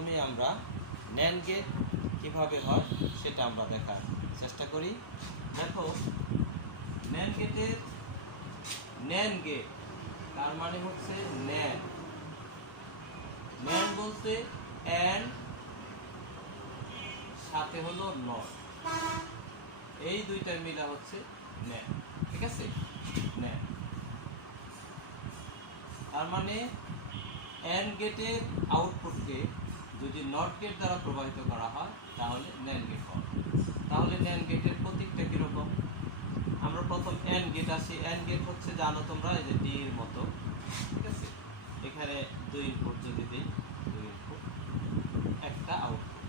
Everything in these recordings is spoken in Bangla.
প্রথমে আমরা ন্যান্ড গেট কীভাবে হয় সেটা আমরা দেখার চেষ্টা করি। দেখো, ন্যান্ড গেটের ন্যান্ড গেট তার মানে হচ্ছে ন্যান্ড। ন্যান্ড বলতে অ্যান্ড সাথে হলো নট, এই দুইটার মিলা হচ্ছে ন্যান্ড। ঠিক আছে, ন্যান্ড তার মানে অ্যান্ড গেটের আউটপুটকে যদি নট গেট দ্বারা প্রবাহিত করা হয় তাহলে ন্যান্ড গেট হয়। তাহলে ন্যান্ড গেটের প্রতীকটা কীরকম? আমরা প্রথম অ্যান্ড গেট আসি। অ্যান্ড গেট হচ্ছে জানো তোমরা, এই যে ডি এর মতো। ঠিক আছে, এখানে 2 ইনপুট যদি দিই, 2 ইনপুট একটা আউটপুট।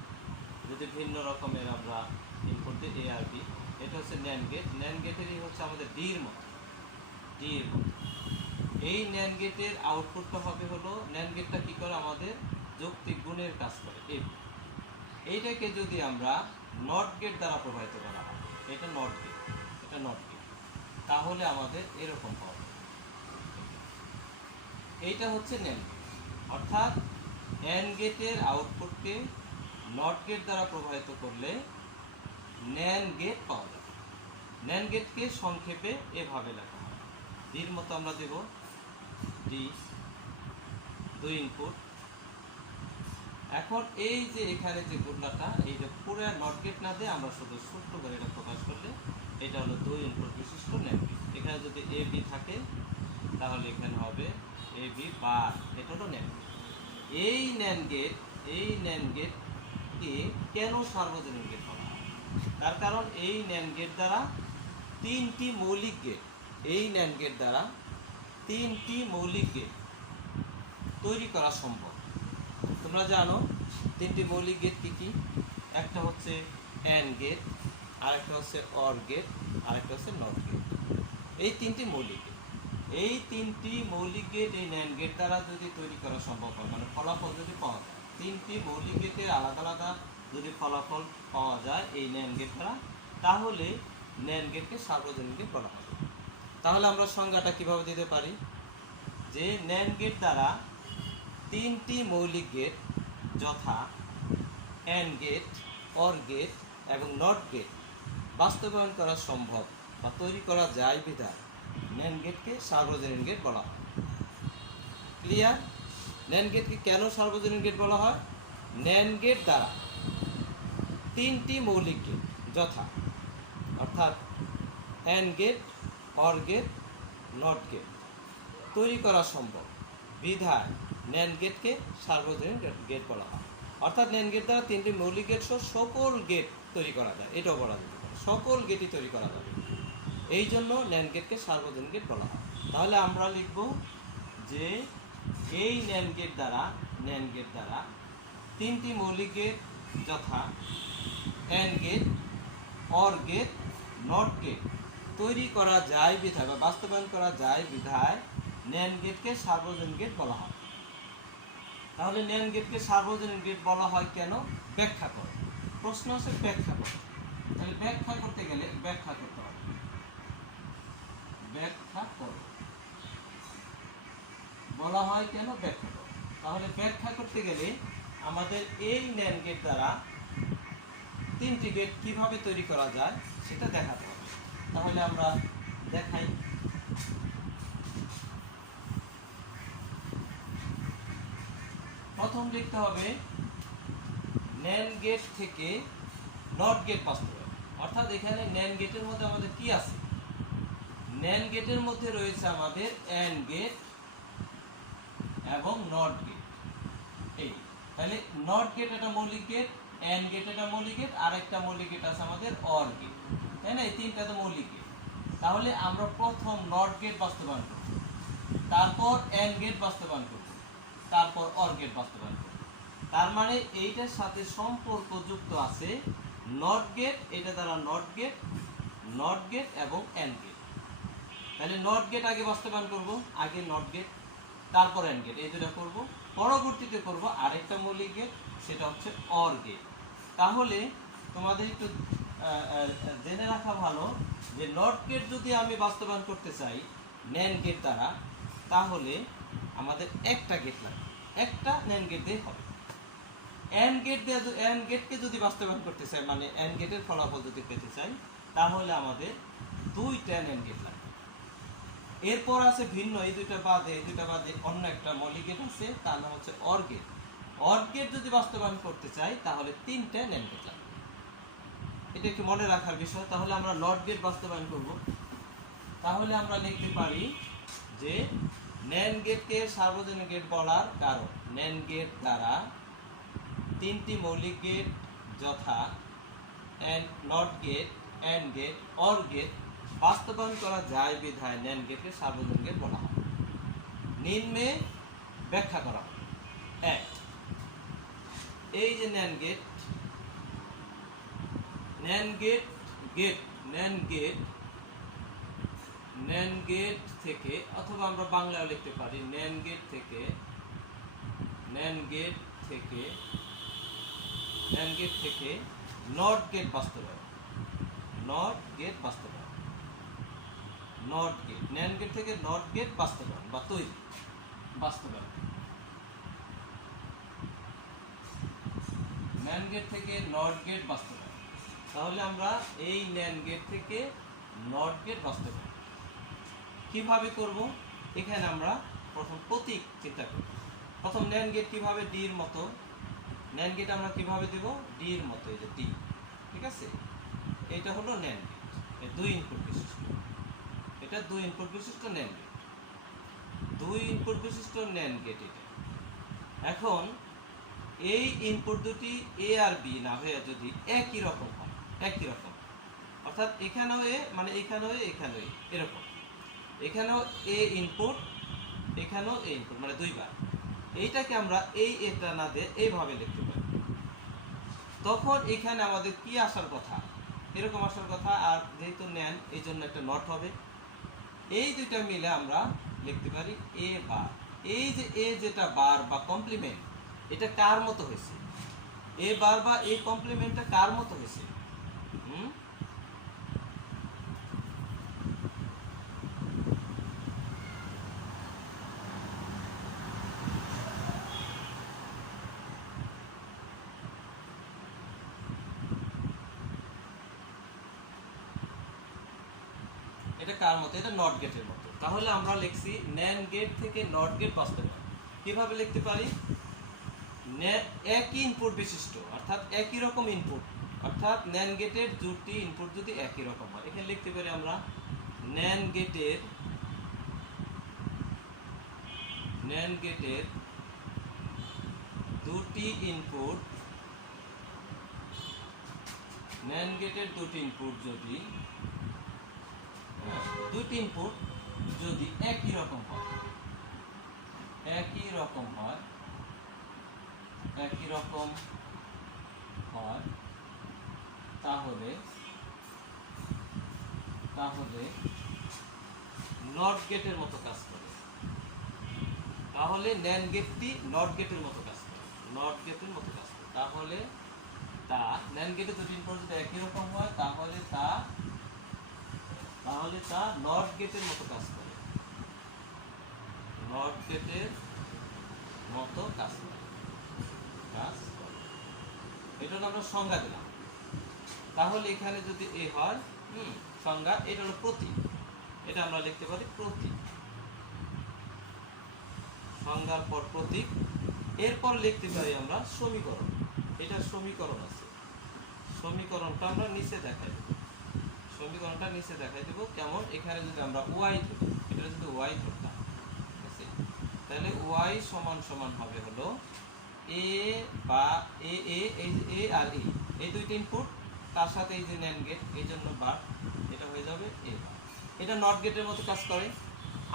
যদি ভিন্ন রকমের আমরা ইনপুট দিই এ আর বি, এটা হচ্ছে ন্যান্ড গেট। ন্যান্ড গেটেরই হচ্ছে আমাদের ডি এর মতো, ডি এর মতো। এই ন্যান্ড গেটের আউটপুটটা হবে হলো, ন্যান্ড গেটটা কি করে? আমাদের যৌক্তিক গুণের কাজ করে। এইটাকে যদি আমরা নট গেট দ্বারা প্রবাহিত করা হয়, এটা নট গেট, এটা নট গেট, তাহলে আমাদের এরকম হবে। এইটা হচ্ছে ন্যান্ড গেট। অর্থাৎ অ্যান্ড গেটের আউটপুটকে নট গেট দ্বারা প্রবাহিত করলে ন্যান্ড গেট পাওয়া যাবে। ন্যান্ড গেটকে সংক্ষেপে এভাবে লেখা হয়, ডির মতো আমরা দেব ডি, 2 ইনপুট। এখন এই যে এখানে যে গুণাটা, এই যে পুরো নট গেট না দিয়ে আমরা শুধু ছোট্ট করে এটা প্রকাশ করলে এটা হলো 2 ইনপুট বিশিষ্ট ন্যান্ড গেট। এখানে যদি এ বি থাকে তাহলে এখানে হবে এ বি বা, এটা হলো ন্যান্ড গেট। এই ন্যান্ড গেটকে কেন সার্বজনীন গেট বলা হয়? তার কারণ এই ন্যান্ড গেট দ্বারা 3টি মৌলিক গেট, এই ন্যান্ড গেট দ্বারা 3টি মৌলিক গেট তৈরি করা সম্ভব। তোমরা জানো 3টি মৌলিক গেট কি কি? একটা হচ্ছে অ্যান্ড গেট, আরেকটা হচ্ছে অর গেট, আরেকটা হচ্ছে নট গেট। এই 3টি মৌলিক গেট, এই 3টি মৌলিক গেট এই ন্যান্ড গেট দ্বারা যদি তৈরি করা সম্ভব হয়, মানে ফলাফল যদি পাওয়া যায়, 3টি মৌলিক গেটের আলাদা আলাদা যদি ফলাফল পাওয়া যায় এই ন্যান্ড গেট দ্বারা, তাহলে ন্যান্ড গেটকে সার্বজনীন গেট বলা হবে। তাহলে আমরা সংজ্ঞাটা কিভাবে দিতে পারি? যে ন্যান্ড গেট দ্বারা 3টি মৌলিক গেট যথা অ্যান্ড গেট, অর গেট এবং নট গেট বাস্তবায়ন করা সম্ভব বা তৈরি করা যায় বিধায় ন্যান্ড গেটকে সার্বজনীন গেট বলা হয়। ক্লিয়ার? ন্যান্ড গেটকে কেন সার্বজনীন গেট বলা হয়? ন্যান্ড গেট দ্বারা 3টি মৌলিক গেট যথা, অর্থাৎ and gate, or gate, not gate তৈরি করা সম্ভব বিধায় ন্যান্ড গেটকে সার্বজনীন গেট বলা হয়। অর্থাৎ ন্যান্ড গেট দ্বারা 3টি মৌলিক গেট সহ সকল গেট তৈরি করা যায়, এটাও বলা যেতে পারে, সকল গেটই তৈরি করা যাবে। এই জন্য ন্যান্ড গেটকে সার্বজনীন গেট বলা হয়। তাহলে আমরা লিখব যে এই ন্যান্ড গেট দ্বারা 3টি মৌলিক গেট যথা and gate, or gate, not gate তৈরি করা যায় বিধায় বা বাস্তবায়ন করা যায় বিধায় ন্যান্ড গেটকে সার্বজনীন গেট বলা হয়। তাহলে ন্যান্ড গেটকে সার্বজনীন গেট বলা হয় কেন? ব্যাখ্যা করো। প্রশ্ন আছে ব্যাখ্যা করো। তাহলে ব্যাখ্যা করতে গেলে ব্যাখ্যা করতে হবে, ব্যাখ্যা করো বলা হয় কেন? ব্যাখ্যা করো। তাহলে ব্যাখ্যা করতে গেলে আমাদের এই ন্যান্ড গেট দ্বারা 3টি গেট কিভাবে তৈরি করা যায় সেটা দেখাতে হবে। তাহলে আমরা দেখাই। প্রথম লিখতে হবে ন্যান্ড গেট থেকে নট গেট বাস্তবায়ন। অর্থাৎ এখানে ন্যান্ড গেটের মধ্যে আমাদের কি আছে? ন্যান্ড গেটের মধ্যে রয়েছে আমাদের অ্যান্ড গেট এবং নট গেট। এই তাহলে নট গেট একটা মৌলিক গেট, অ্যান্ড গেট একটা মৌলিক গেট, আর একটা মৌলিক গেট আছে আমাদের অর গেট, তাই না? এই 3টা তো মৌলিক গেট। তাহলে আমরা প্রথম নট গেট বাস্তবায়ন করব, তারপর অ্যান্ড গেট বাস্তবায়ন করব, তারপর অর গেট বাস্তবায়ন করব। তার মানে এইটার সাথে সম্পর্ক যুক্ত আছে নট গেট, এটা দ্বারা নট গেট এবং অ্যান্ড গেট। তাহলে নট গেট আগে বাস্তবায়ন করব, আগে নট গেট, তারপর অ্যান্ড গেট, এই দুটো করব। পরবর্তীতে করব আরেকটা মৌলিক গেট, সেটা হচ্ছে অর গেট। তাহলে তোমাদের একটু জেনে রাখা ভালো যে নট গেট যদি আমি বাস্তবায়ন করতে চাই ন্যান্ড গেট দ্বারা, তাহলে আমাদের একটা গেট লাগবে, একটা ন্যান্ড গেট দিয়ে হবে। এন্ড গেট দিয়ে এন্ড গেটকে যদি বাস্তবায়ন করতে চাই, মানে এন্ড গেটের ফলাফল যদি পেতে চাই, তাহলে আমাদের দুইটা এন্ড গেট লাগবে। এরপর আছে ভিন্ন, এই দুইটা বাদে অন্য একটা মৌলিক গেট আছে, তার নাম হচ্ছে অর গেট। অর গেট যদি বাস্তবায়ন করতে চাই তাহলে তিনটা ন্যান্ড গেট লাগবে। এটা একটু মনে রাখার বিষয়। তাহলে আমরা নট গেট বাস্তবায়ন করব। তাহলে আমরা লিখতে পারি যে ন্যান্ড গেটকে সার্বজনীন গেট বলার কারণ ন্যান্ড গেট দ্বারা তিনটি মৌলিক গেট যথা and not gate, and gate, or gate বাস্তবায়ন করা যায় বিধায় ন্যান্ড গেটকে সার্বজনীন গেট বলা হয়। নিম্নে ব্যাখ্যা করা হয়। এক, এই যে ন্যান্ড গেট, ন্যান্ড গেট থেকে, অথবা আমরা বাংলায় লিখতে পারি ন্যান্ড গেট থেকে নট গেট বাস্তবায়ন। নট গেট ন্যান্ড গেট থেকে নট গেট বাস্তবায়ন বা তৈরি বাস্তবায়ন। ন্যান্ড গেট থেকে নট গেট বাস্তবায়ন। তাহলে আমরা এই ন্যান্ড গেট থেকে নট গেট বাস্তবায়ন কিভাবে করব? এখানে আমরা প্রথম প্রতীক চিন্তা করব। প্রথম ন্যান্ড গেট কিভাবে, ডির মতো ন্যান্ড গেট আমরা কিভাবে দেব, ডির মতো, এই যে ডি, ঠিক আছে। এটা হলো ন্যান্ড গেট, এই দুই ইনপুট বিশিষ্ট, এটা দুই ইনপুট বিশিষ্ট ন্যান্ড গেট, দুই ইনপুট বিশিষ্ট ন্যান্ড গেট এটা। এখন এই ইনপুট দুটি এ আর বি না হয়ে যদি একই রকম হয়, একই রকম, অর্থাৎ এখানেও এ, মানে এখানেও এরকম, এখানেও এ ইনপুট, এখানেও এ ইনপুট, মানে দুইবার, এইটাকে আমরা এই এটা না দিয়ে এইভাবে লিখতে পারি। তখন এখানে আমাদের কি আসার কথা, এরকম আসার কথা। আর যেহেতু নেন, এই জন্য একটা নট হবে। এই দুইটা মিলে আমরা লিখতে পারি এ বার। এই যে এ যেটা বার বা কমপ্লিমেন্ট, এটা কার মতো হয়েছে? এ বার বা এই কমপ্লিমেন্টটা কার মতো হয়েছে? এটা কার মতো? এটা নট গেটের মতো। তাহলে আমরা লিখছি ন্যান্ড গেট থেকে নট গেট বাস্তবায়ন। কিভাবে লিখতে পারি? একই ইনপুট বিশিষ্ট, অর্থাৎ একই রকম ইনপুট, অর্থাৎ ন্যান্ড গেটের দুটি ইনপুট যদি একই রকম হয়, এখানে লিখতে পারি আমরা ন্যান্ড গেটের দুটি ইনপুট, ন্যান্ড গেটের দুটি ইনপুট যদি একই রকম হয়, তাহলে নট গেটের মতো কাজ করে। তাহলে ন্যান্ড গেটটি নট গেটের মতো কাজ করে, তাহলে তা ন্যান্ড গেটের দুটি ইনপুট যদি একই রকম হয়, তাহলে তা নট গেটের মতো কাজ করে, এটা আমরা সংজ্ঞা দিলাম। তাহলে এখানে যদি এ হয় সংজ্ঞা, এটা হলো প্রতীক, এটা আমরা লিখতে পারি প্রতীক, সংজ্ঞার পর প্রতীক। এরপর লিখতে পারি আমরা সমীকরণ। এটা সমীকরণ আছে, সমীকরণটা আমরা নিচে দেখাই দেব, কেমন? এখানে যদি আমরা ওয়াই ধরি, এটা যদি ওয়াই ধরতাম, ঠিক আছে, তাহলে ওয়াই সমান সমান হবে হলো এ বা এ আর এই দুইটা ইনপুট, তার সাথে এই যে ন্যান্ড গেট, এই জন্য বার, এটা হয়ে যাবে এ বার। এটা নট গেটের মতো কাজ করে।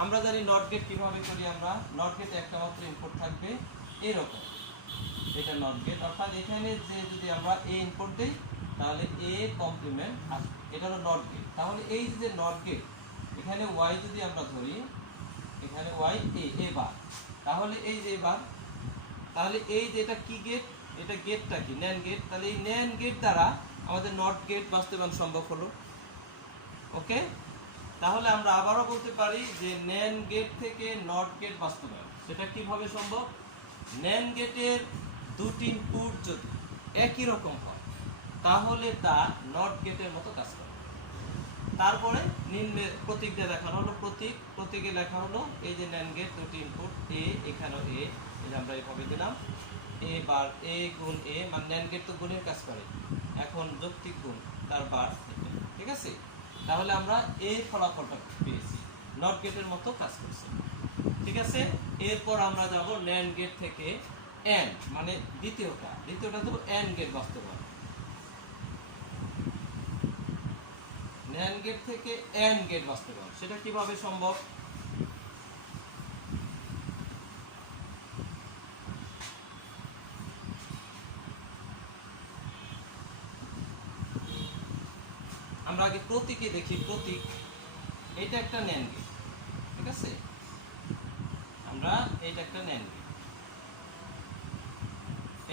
আমরা জানি নট গেট কিভাবে করি। আমরা নট গেটে একটা মাত্র ইনপুট থাকবে এরকম, এটা নট গেট, অর্থাৎ এখানে যে যদি আমরা এ ইনপুট দিই তাহলে এ কমপ্লিমেন্ট আসবে, এটা হলো নট গেট। তাহলে এই যে নট গেট, এখানে ওয়াই যদি আমরা ধরি, এখানে ওয়াই এ বার, তাহলে এই যে বার, তাহলে এই যে এটা কি গেট, এটা গেটটা কি? Nand gate. তাহলে এই ন্যান্ড গেট দ্বারা আমাদের নট গেট বাস্তবায়ন সম্ভব হলো। ওকে, তাহলে আমরা আবারও বলতে পারি যে ন্যান্ড গেট থেকে নট গেট বাস্তবায়ন, সেটা কিভাবে সম্ভব? ন্যান্ড গেটের দুটি ইনপুট যদি একই রকম হয় তাহলে তা নট গেটের মতো কাজ করে। তারপরে নিম্নে প্রতীক দিয়ে দেখানো হলো, প্রতীকে লেখা হলো এই যে ন্যান্ড গেট দুটি ইনপুট এ, এখানেও এ, এই যে আমরা এইভাবে দিলাম এ বার এ গুণ এ, মানে ন্যান্ড গেট তো গুণের কাজ করে, এখন যৌক্তিক গুণ তার বার, ঠিক আছে। তাহলে আমরা এই ফলাফলটা পেয়েছি, নট গেটের মতো কাজ করছে, ঠিক আছে। এরপর আমরা যাব ন্যান্ড গেট থেকে এন্ড, মানে দ্বিতীয়টা তো এন্ড গেট বাস্তবায়ন। ন্যান্ড গেট থেকে এন্ড গেট বাস্তবায়ন, সেটা কিভাবে সম্ভব? আমরা আগে প্রতীকে দেখি, প্রতীক এটা একটা ন্যান্ড গেট, ঠিক আছে। আমরা এটা একটা ন্যান্ড গেট,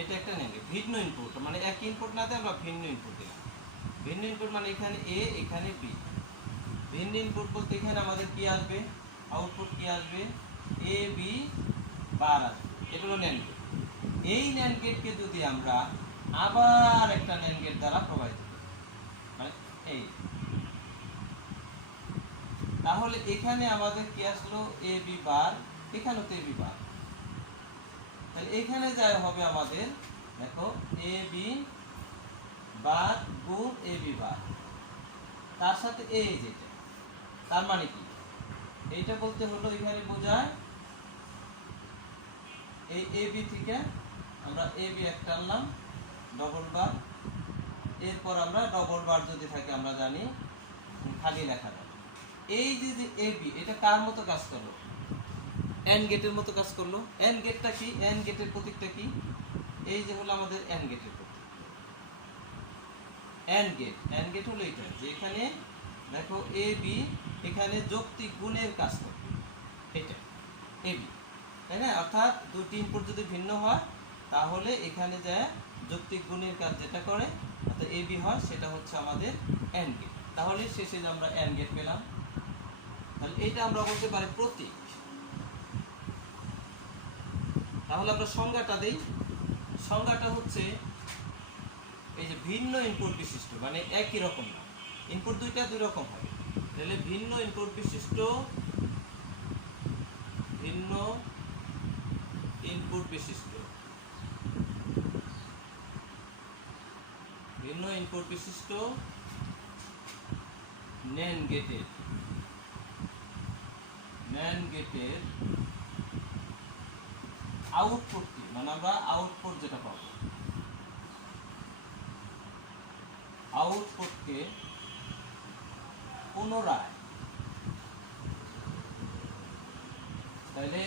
এটা একটা ন্যান্ড গেট, ভিন্ন ইনপুট, মানে এক ইনপুট না দিয়ে আমরা ভিন্ন ইনপুট দিলাম। ভিন্ন ইনপুট মানে এখানে এ, এখানে বি। ভিন্ন ইনপুট বলতে এখানে আমাদের কি আসবে, আউটপুট কি আসবে, এ বি বার আসবে, এটা হলো ন্যান্ড গেট। এই ন্যান্ড গেটকে যদি আমরা আবার একটা ন্যান্ড গেট দ্বারা প্রবাহিত করি, মানে এই, তাহলে এখানে আমাদের কি আসলো, এ বি বার, এখানেও তো এ বি বার, তাহলে এখানে যাই হবে আমাদের, দেখো এ বি বার গুণ এ বি বার, তার সাথে এই যেটা, তার মানে কি, এইটা বলতে হলো এখানে বোঝায় এই এ বি থেকে আমরা এ বি একটা আনলাম ডবল বার, এরপর আমরা ডবল বার যদি থাকে আমরা জানি খালি লেখা যাবে। এই যে যে এ বি, এটা কার মতো কাজ করলো, এন্ড গেটের মতো কাজ করলো। এন্ড গেটটা কি, এন্ড গেটের প্রতীকটা কি, এই যে হলো আমাদের এন্ড গেটের প্রতীক। এন্ড গেট হলো এটা, যে এখানে দেখো এ বি এখানে যৌক্তিক গুণের কাজ করে, এটা এ বি, তাই না? অর্থাৎ দুটি ইনপুট যদি ভিন্ন হয় তাহলে এখানে যে যৌক্তিক গুণের কাজ যেটা করে অর্থাৎ এ বি হয়, সেটা হচ্ছে আমাদের এন্ড গেট। তাহলে শেষে যে আমরা এন্ড গেট পেলাম, তাহলে এটা আমরা বলতে পারি প্রতীক। তাহলে আমরা সংজ্ঞাটা দেই, সংজ্ঞাটা হচ্ছে এই যে ভিন্ন ইনপুট বিশিষ্ট, মানে একই রকম না, ইনপুট দুইটা দুই রকম হবে, তাহলে ভিন্ন ইনপুট বিশিষ্ট, ভিন্ন ইনপুট বিশিষ্ট, ভিন্ন ইনপুট বিশিষ্ট ন্যান্ড গেটের আউটপুটটি, মানে আমরা আউটপুট যেটা পাবো, আউটপুটকে পুনরায়, তাহলে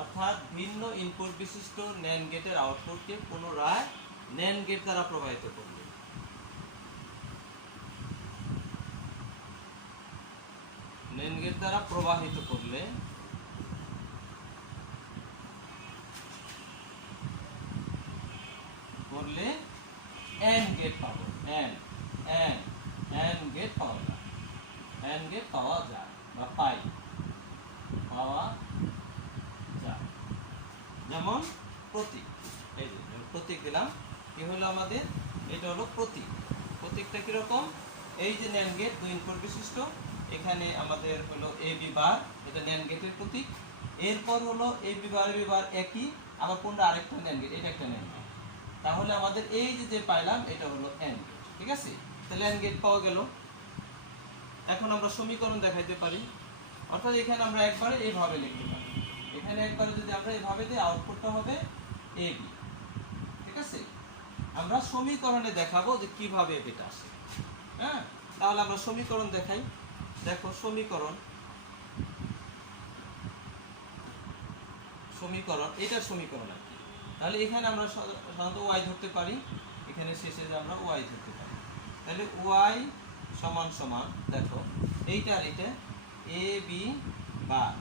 অর্থাৎ ভিন্ন ইনপুট বিশিষ্ট ন্যান্ড গেটের আউটপুটকে পুনরায় ন্যান্ড গেট দ্বারা প্রবাহিত করবে। ন্যান্ড গেট দ্বারা প্রবাহিত করলে এন্ড গেট পাবো, এন্ড গেট পাওয়া যায়, এন্ড গেট পাওয়া যায় বা পাওয়া যায়। যেমন প্রতীক, এই যে প্রতীক দিলাম, কি হলো আমাদের, এটা হলো প্রতীক। প্রতীকটা কিরকম, এই যে ন্যান্ড গেট দুই ইনপুট বিশিষ্ট, এখানে আমাদের হলো এ বি বার, এটা ন্যান্ড গেটের প্রতীক। এরপর হলো এ বি বার একই, আবার কোনটা আরেকটা ন্যান্ড গেট, এটা একটা ন্যান্ড গেট। তাহলে আমাদের এই যে পাইলাম এটা হলো এন্ড গেট, ঠিক আছে। তাহলে এন্ড গেট পাওয়া গেল। এখন আমরা সমীকরণ দেখাইতে পারি, অর্থাৎ এখানে আমরা একবারে এইভাবে লিখতে পারি, এখানে একবারে যদি আমরা এইভাবে দিই আউটপুটটা হবে এ বি, ঠিক আছে। আমরা সমীকরণে দেখাবো যে কিভাবে এটা আসে, হ্যাঁ। তাহলে আমরা সমীকরণ দেখাই, দেখো সমীকরণ এটার সমীকরণ আর কি। তাহলে এখানে আমরা সাধারণত ওয়াই ধরতে পারি, এখানে শেষে যে আমরা ওয়াই ধরতে পারি, তাহলে ওয়াই সমান সমান দেখো এইটা আর এটা এ বি বার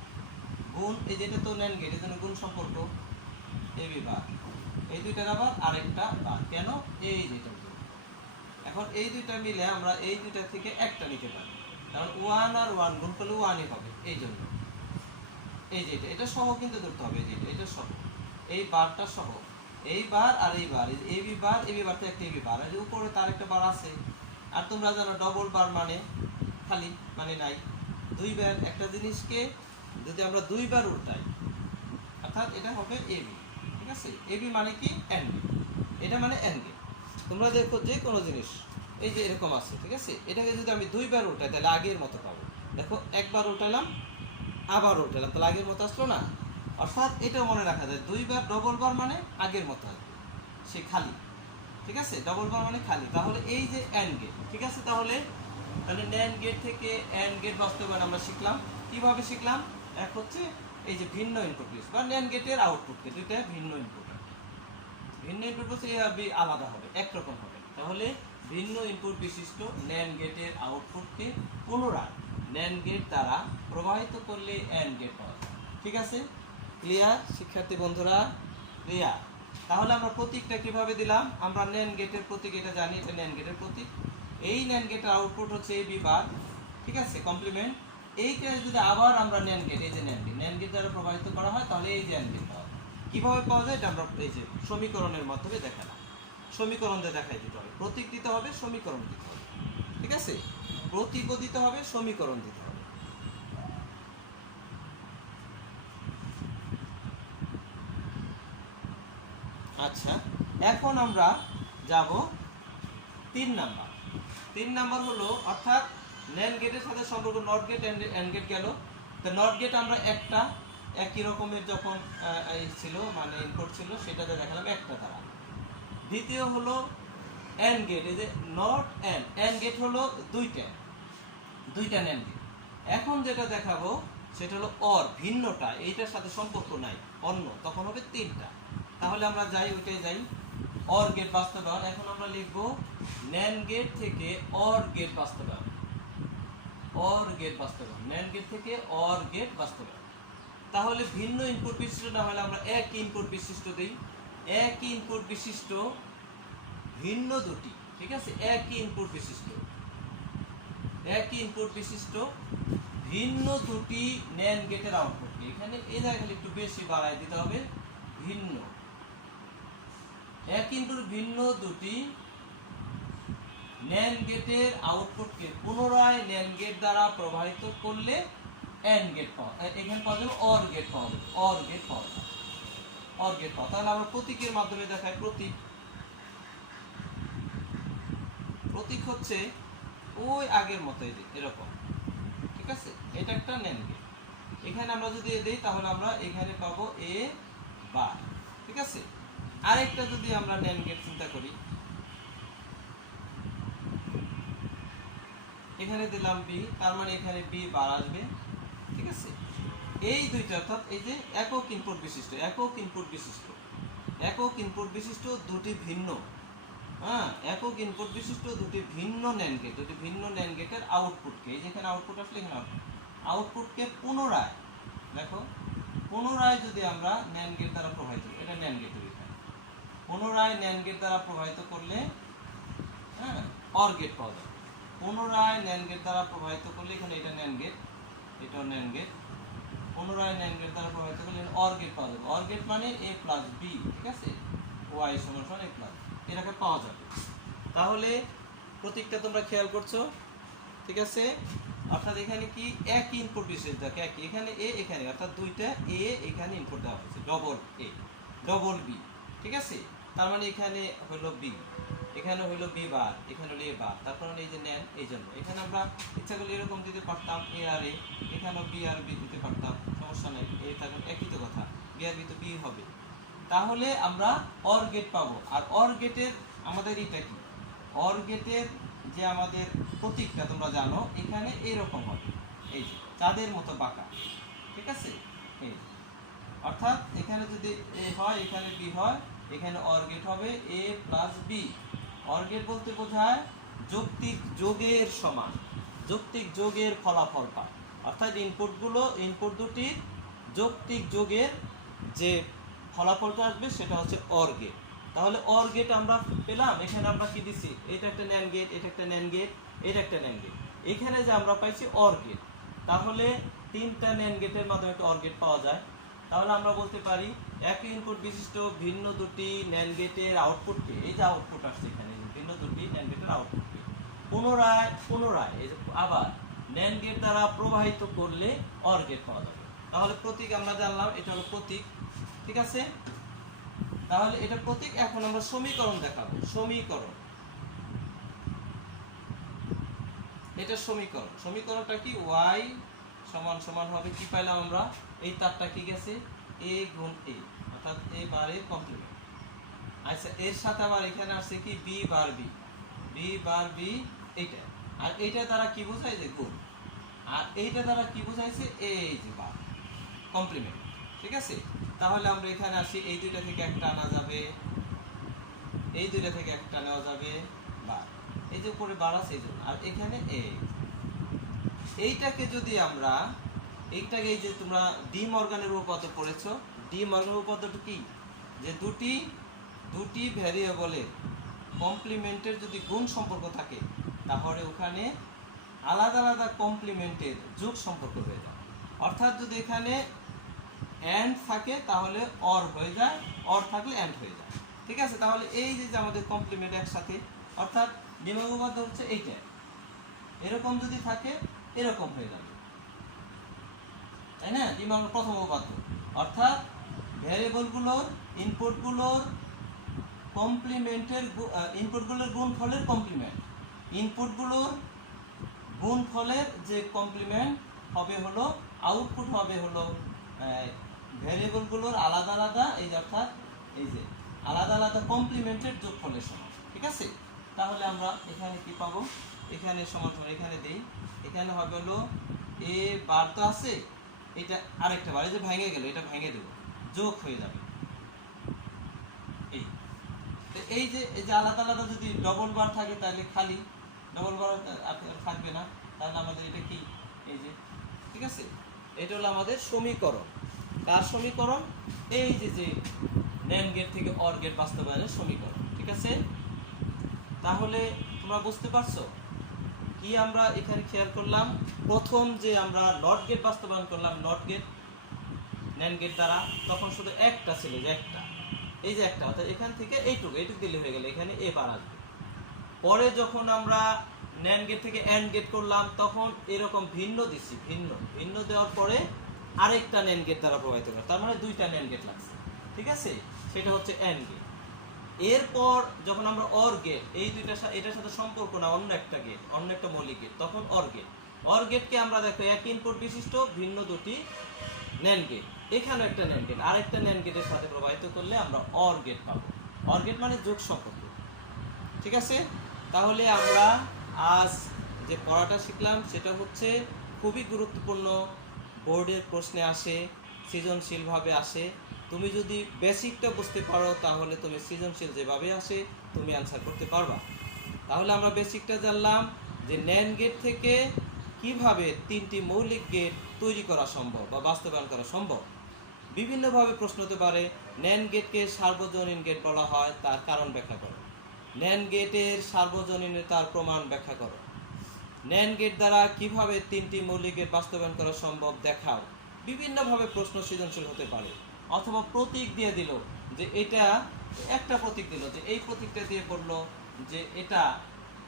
গুণ, এই যেটা তো ন্যান্ড গেট, এজন্য গুণ সম্পর্ক এ বি বার, এই দুইটার আবার আরেকটা বার, কেন, এই যেটা। এখন এই দুইটা মিলে আমরা এই দুইটা থেকে একটা নিতে পারি, কারণ ওয়ান আর ওয়ান গুণ করলে ওয়ানই হবে, এই জন্য এই যে এটা সহ কিন্তু ধরতে হবে, এই যে এটা সহ, এই বারটা সহ এই বার আর এই বার, এবি বার, এবি বার তো একটা এবি বার, আর উপরে তার একটা বার আছে। আর তোমরা জানো ডবল বার মানে খালি, মানে নাই। দুইবার একটা জিনিসকে যদি আমরা দুইবার উল্টাই, অর্থাৎ এটা হবে এবি, ঠিক আছে। এবি মানে কি এন্ড গেট, এটা মানে এন্ড গেট। তোমরা দেখো যে কোনো জিনিস এই যে এরকম আছে, ঠিক আছে, এটাকে যদি আমি দুইবার উল্টাই তাহলে আগের মতো পাবো। দেখো একবার উল্টালাম, আবার উল্টালাম, তাহলে আগের মতো আসলো না। অর্থাৎ এটাও মনে রাখা যায়, দুইবার ডবল বার মানে আগের মতো আসবে, সে খালি, ঠিক আছে। ডবল বার মানে খালি, তাহলে এই যে এন্ড গেট, ঠিক আছে। তাহলে ন্যান্ড গেট থেকে এন্ড গেট বাস্তবায়ন আমরা শিখলাম। কিভাবে শিখলাম? এক হচ্ছে এই যে ভিন্ন ইনপুট বিশিষ্ট বা ন্যান্ড গেটের আউটপুটকে দুইটা ভিন্ন ইনপুট, ভিন্ন ইনপুট বলতে এ আর বি আলাদা হবে, একরকম হবে। তাহলে ভিন্ন ইনপুট বিশিষ্ট ন্যান্ড গেটের আউটপুটকে পুনরায় ন্যান্ড গেট দ্বারা প্রবাহিত করলে এন্ড গেট পাওয়া যায়। ঠিক আছে, ক্লিয়ার শিক্ষার্থী বন্ধুরা? ক্লিয়ার। তাহলে আমরা প্রতীকটা কিভাবে দিলাম? আমরা ন্যান্ড গেটের প্রতীক এটা জানি, এটা ন্যান্ড গেটের প্রতীক। এই ন্যান্ড গেটের আউটপুট হচ্ছে এ বি বার, ঠিক আছে, কমপ্লিমেন্ট। এইটা যদি আবার আমরা ন্যান্ড গেট, এই যে ন্যান্ড গেট দ্বারা প্রবাহিত করা হয়, তাহলে এই যে এন্ড গেট পাওয়া যায়। কিভাবে পাওয়া যায় এটা আমরা এই যে সমীকরণের মাধ্যমে দেখালাম। সমীকরণ দিয়ে দেখাই দিতে হবে, প্রতীক দিতে হবে, সমীকরণ দিতে হবে, ঠিক আছে। প্রতীকও দিতে হবে, সমীকরণ দিতে হবে। আচ্ছা, এখন আমরা যাব 3 নাম্বার। 3 নাম্বার হলো অর্থাৎ ন্যান্ড গেটের সাথে সম্পর্ক নট গেট এন্ড গেট গেল। তো নট গেট আমরা একটা একই রকমের যখন ছিল মানে ইনপুট ছিল সেটাতে দেখালাম একটা দ্বারা। দ্বিতীয় হলো এন্ড গেট, এই যে নট এন্ড গেট হলো দুইটা ন্যান্ড গেট। এখন যেটা দেখাবো সেটা হলো অর, ভিন্নটা, এইটার সাথে সম্পর্ক নাই, অন্য, তখন হবে 3টা। তাহলে আমরা যাই, ওইটাই যাই, অর গেট বাস্তবায়ন। এখন আমরা লিখবো ন্যান্ড গেট থেকে অর গেট বাস্তবায়ন, অর গেট বাস্তবায়ন, ন্যান্ড গেট থেকে অর গেট বাস্তবায়ন। তাহলে ভিন্ন ইনপুট বিশিষ্ট না হলে আমরা এক ইনপুট বিশিষ্ট দেই, এক ইনপুট বিশিষ্ট ভিন্ন দুটি, ঠিক আছে, এক ইনপুট বিশিষ্ট, এক ইনপুট বিশিষ্ট ভিন্ন দুটি ন্যান্ড গেটের আউটপুটকে, এখানে এই জায়গায় একটু বেশি বাড়ায় দিতে হবে, ভিন্ন, এক ইনপুট ভিন্ন দুটি ন্যান্ড গেটের আউটপুটকে পুনরায় ন্যান্ড গেট দ্বারা প্রবাহিত করলে এন্ড গেট পাওয়া, এখানে পাওয়া যাবে অর গেট পাওয়া যাবে, অর গেট পাওয়া যাবে, অর গেট পাওয়া। তাহলে আমরা প্রতীকের মাধ্যমে দেখাই। প্রতীক, প্রতীক হচ্ছে ওই আগের মতো এরকম, ঠিক আছে, এটা একটা ন্যান্ড গেট। এখানে আমরা যদি দেই তাহলে আমরা এখানে পাবো এ বার, ঠিক আছে। আরেকটা যদি আমরা ন্যান্ড গেট চিন্তা করি, এখানে দিলাম বি, তার মানে এখানে বি বার আসবে, ঠিক আছে। এই দুইটা অর্থাৎ এই যে একক ইনপুট বিশিষ্ট, একক ইনপুট বিশিষ্ট, একক ইনপুট বিশিষ্ট দুটি ভিন্ন, হ্যাঁ, একক ইনপুট বিশিষ্ট দুটি ভিন্ন ন্যান্ড গেট, দুটি ভিন্ন ন্যান্ড গেটের আউটপুটকে, এই যেখানে আউটপুট আসলে এখানে আউটপুটকে পুনরায়, দেখো পুনরায় যদি আমরা ন্যান্ড গেট দ্বারা প্রবাহিত, এটা ন্যান্ড গেটের এখানে পুনরায় ন্যান্ড গেট দ্বারা প্রবাহিত করলে, হ্যাঁ, অর গেট পাওয়া যাবে। পুনরায় ন্যান্ড গেট দ্বারা প্রবাহিত করলে, এখানে এটা ন্যান্ড গেট, এটাও ন্যান্ড গেট, পুনরায় ন্যান্ড গেট দ্বারা প্রবাহিত করলে অর গেট পাওয়া যাবে। অর গেট মানে a প্লাস বি, ঠিক আছে, y সমান a প্লাস, এটাকে পাওয়া যাবে। তাহলে প্রতীকটা তোমরা খেয়াল করছো, ঠিক আছে। অর্থাৎ এখানে কি এক ইনপুট বিশেষ, দেখো একই, এখানে এ, এখানে অর্থাৎ দুইটা এ, এখানে ইনপুট দেওয়া হয়েছে, ডবল এ ডবল বি, ঠিক আছে। তার মানে এখানে হলো বি, এখানে হলো বি বার, এখানে হলো এ বার, তারপর এই যে নেন, এই জন্য এখানে আমরা ইচ্ছা করলে এরকম দিতে পারতাম, এ আর এ, এখানেও বি আর বি দিতে পারতাম, সমস্যা নেই, এই থাকবে একই তো কথা, বি আর বি তো বি হবে। তাহলে আমরা অর গেট পাবো। আর অর গেটের আমাদের এটা কি, অর গেটের যে আমাদের প্রতীকটা তোমরা জানো, এখানে এরকম হবে, এই যে চাঁদের মতো বাঁকা, ঠিক আছে। এই অর্থাৎ এখানে যদি এ হয়, এখানে বি হয়, এখানে অর গেট হবে এ প্লাস বি। অর গেট বলতে বোঝায় যৌক্তিক যোগের সমান, যৌক্তিক যোগের ফলাফল পায়, অর্থাৎ ইনপুটগুলো, ইনপুট দুটির যৌক্তিক যোগের যে ফলাফলটা আসবে সেটা হচ্ছে অর গেট। তাহলে অর গেট আমরা পেলাম, এখানে আমরা কি দিছি, এটা একটা ন্যান্ড গেট, এটা একটা ন্যান্ড গেট, এটা একটা ন্যান্ড গেট, এখানে যে আমরা পাইছি অর গেট। তাহলে 3টা ন্যান্ড গেটের মাধ্যমে একটা অর গেট পাওয়া যায়। তাহলে আমরা বলতে পারি একই ইনপুট বিশিষ্ট ভিন্ন দুটি ন্যান্ড গেটের আউটপুটকে, এই যে আউটপুট আসছে এখানে, ভিন্ন দুটি ন্যান্ড গেটের আউটপুটকে পুনরায় পুনরায় এই যে আবার ন্যান্ড গেট দ্বারা প্রবাহিত করলে অর গেট পাওয়া যাবে। তাহলে প্রতীক আমরা জানলাম, এটা হলো প্রতীক, ঠিক আছে। তাহলে এটা প্রতীক। এখন আমরা সমীকরণ দেখাবো। সমীকরণ, এটা সমীকরণ। সমীকরণটা কি? y সমান সমান হবে কি পাইলাম আমরা? এই তারটা কি গেছে? a গুণ a, অর্থাৎ a বার a কমপ্লিমেন্ট। আচ্ছা, এর সাথে আবার এখানে আসছে কি b বার b, b বার b, এইটা। আর এইটা দ্বারা কি বোঝায়? যে গুণ। আর এইটা দ্বারা কি বোঝাইছে? এই যে বার কমপ্লিমেন্ট, ঠিক আছে। তাহলে আমরা এখানে আসি, এই দুইটা থেকে একটা আনা যাবে, এই দুইটা থেকে একটা নেওয়া যাবে বার, এই যে উপরে বার আছে এই জন্য। আর এখানে এইটাকে যদি আমরা এইটাকে, এই যে তোমরা ডি মর্গানের উপপাদ্য পড়েছো, ডি মর্গানের উপপাদ্যটা কি? যে দুটি ভ্যারিয়েবলের কমপ্লিমেন্টের যদি গুণ সম্পর্ক থাকে তাহলে ওখানে আলাদা আলাদা কমপ্লিমেন্টের যোগ সম্পর্ক হয়ে যায়। অর্থাৎ যদি এখানে অ্যান্ড থাকে তাহলে অর হয়ে যায়, অর থাকলে অ্যান্ড হয়ে যায়, ঠিক আছে। তাহলে এই যে আমাদের কমপ্লিমেন্ট একসাথে, অর্থাৎ ডিম উপপাদ্য হচ্ছে এইটা, এরকম যদি থাকে এরকম হয়ে যাবে, তাই না? ডিম প্রথম উপপাদ্য, অর্থাৎ ভ্যারিয়েবলগুলোর ইনপুটগুলোর কমপ্লিমেন্টের, ইনপুটগুলোর গুণফলের কমপ্লিমেন্ট, ইনপুটগুলোর গুণফলের যে কমপ্লিমেন্ট হবে হলো আউটপুট হবে হলো ভ্যারিয়েবলগুলোর আলাদা আলাদা, এই যে অর্থাৎ এই যে আলাদা আলাদা কমপ্লিমেন্টের যোগফলের সমান, ঠিক আছে। তাহলে আমরা এখানে কি পাবো? এখানে সমান সমান এখানে দেই, এখানে হবে হলো এ বার তো আছে, এটা আরেকটা বার, এই যে ভেঙে গেল, এটা ভেঙে দেবো, যোগ হয়ে যাবে। এই যে আলাদা আলাদা যদি ডবল বার থাকে তাহলে খালি, ডবল বার থাকবে না, তাহলে আমাদের এটা কি? এই যে, ঠিক আছে। এটা হলো আমাদের সমীকরণ। কার সমীকরণ? এই যে ন্যান্ড গেট থেকে অর গেট বাস্তবায়নের সমীকরণ, ঠিক আছে। তাহলে তোমরা বুঝতে পারছো কি আমরা এখানে খেয়াল করলাম? প্রথম যে আমরা নট গেট বাস্তবায়ন করলাম, নট গেট ন্যান্ড গেট দ্বারা, তখন শুধু একটা ছিল, যে একটা, এই যে একটা, অর্থাৎ এখান থেকে এইটুকু দিলে হয়ে গেল, এখানে এ বার আসবে। পরে যখন আমরা ন্যান্ড গেট থেকে অ্যান্ড গেট করলাম তখন এরকম ভিন্ন দিছি, ভিন্ন দেওয়ার পরে আরেকটা ন্যান্ড গেট দ্বারা প্রবাহিত করে, তার মানে দুইটা ন্যান্ড গেট লাগছে, ঠিক আছে। সেটা হচ্ছে অ্যান্ড গেট। এরপর যখন আমরা অর গেট, এই দুইটা এটার সাথে সম্পর্ক না, অন্য একটা গেট, অন্য একটা মৌলিক গেট, তখন অর গেট। অর গেটকে আমরা দেখো এক ইনপুট বিশিষ্ট ভিন্ন দুটি ন্যান্ড গেট, এখানে একটা ন্যান্ড গেট আরেকটা ন্যান্ড গেটের সাথে প্রবাহিত করলে আমরা অর গেট পাবো। অর গেট মানে যোগ সম্পর্ক, ঠিক আছে। তাহলে আমরা আজ যে পড়াটা শিখলাম সেটা হচ্ছে খুবই গুরুত্বপূর্ণ, বোর্ডের প্রশ্নে আসে, সৃজনশীলভাবে আসে। তুমি যদি বেসিকটা বুঝতে পারো তাহলে তুমি সৃজনশীল যেভাবে আসে তুমি অ্যান্সার করতে পারবা। তাহলে আমরা বেসিকটা জানলাম যে ন্যান্ড গেট থেকে কিভাবে তিনটি মৌলিক গেট তৈরি করা সম্ভব বা বাস্তবায়ন করা সম্ভব। বিভিন্নভাবে প্রশ্ন হতে পারে, ন্যান্ড গেটকে সার্বজনীন গেট বলা হয়, তার কারণ ব্যাখ্যা করো। ন্যান্ড গেটের সার্বজনীনতার প্রমাণ ব্যাখ্যা করো। ন্যান্ড গেট দ্বারা কিভাবে তিনটি মৌলিক গেট বাস্তবায়ন করা সম্ভব দেখাও। বিভিন্নভাবে প্রশ্ন সৃজনশীল হতে পারে। অথবা প্রতীক দিয়ে দিল, যে এটা একটা প্রতীক দিল, যে এই প্রতীকটা দিয়ে বললো যে এটা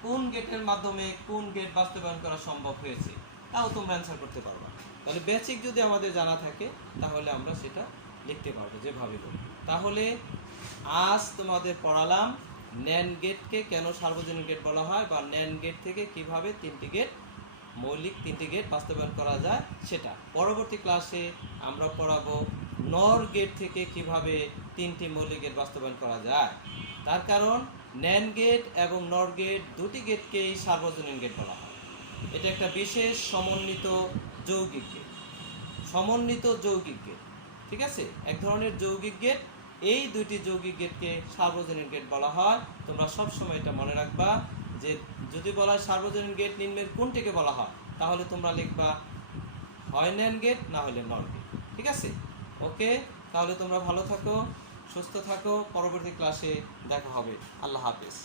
কোন গেটের মাধ্যমে কোন গেট বাস্তবায়ন করা সম্ভব হয়েছে, তাও তোমরা অ্যান্সার করতে পারবা। তাহলে বেসিক যদি আমাদের জানা থাকে তাহলে আমরা সেটা লিখতে পারবো যেভাবে বলি। তাহলে আজ তোমাদের পড়ালাম ন্যান্ড গেটকে কেন সার্বজনীন গেট বলা হয়, বা ন্যান্ড গেট থেকে কিভাবে মৌলিক তিনটি গেট বাস্তবায়ন করা যায় সেটা। পরবর্তী ক্লাসে আমরা পড়াবো নর গেট থেকে কিভাবে তিনটি মৌলিক গেট বাস্তবায়ন করা যায়। তার কারণ ন্যান্ড গেট এবং নর গেট দুটি গেটকেই সার্বজনীন গেট বলা হয়। এটা একটা বিশেষ সমন্বিত যৌগিক গেট, ঠিক আছে, এক ধরনের যৌগিক গেট। এই দুইটি যৌগিক গেটকে সার্বজনীন গেট বলা হয়। তোমরা সবসময় এটা মনে রাখবা যে যদি বলা হয় সার্বজনীন গেট নিম্নের কোনটিকে বলা হয়, তাহলে তোমরা লিখবা হয় ন্যান্ড গেট না হলে নর গেট, ঠিক আছে। ওকে, তাহলে তোমরা ভালো থাকো, সুস্থ থাকো, পরবর্তী ক্লাসে দেখা হবে। আল্লাহ হাফেজ।